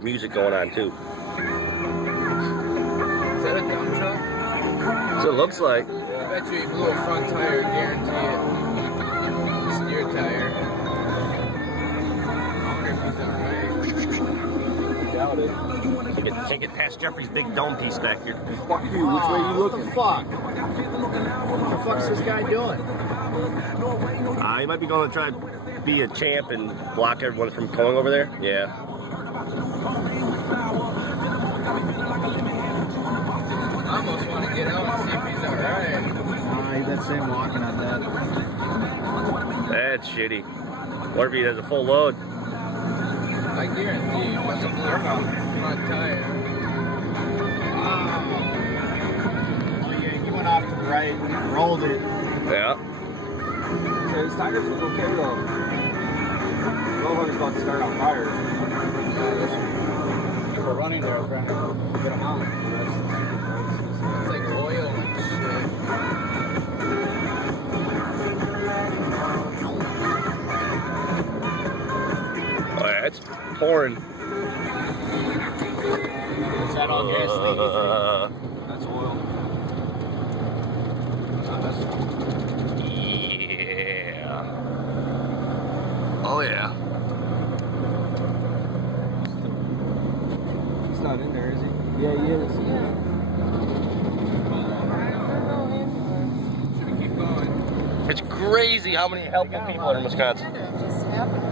music going on too. Is that a dump truck? So it looks like. I bet you he blew a front tire, guarantee it. Steer tire. I wonder if he's alright. Doubt it. Can't get past Jeffrey's big dome piece back here. Fuck you. Which way you looking? What the fuck? What the fuck's this guy doing? He might be going to try to be a champ and block everyone from going over there. Yeah. I almost want to get out and see if he's alright. That's him walking on that. That's shitty. What if he has a full load? I guarantee he must have blew a front tire. Oh yeah, he went off to the right, rolled it. Yeah. So his tires was okay though. Motherfucker's about to start on fire. You were running there trying to get him out. It's like oil and shit. Oh yeah, it's pouring. Is that all gasoline? That's oil. Yeah. Oh yeah. He's not in there, is he? Yeah, he is. Should we keep going? It's crazy how many helpful people are in Wisconsin. Just happened.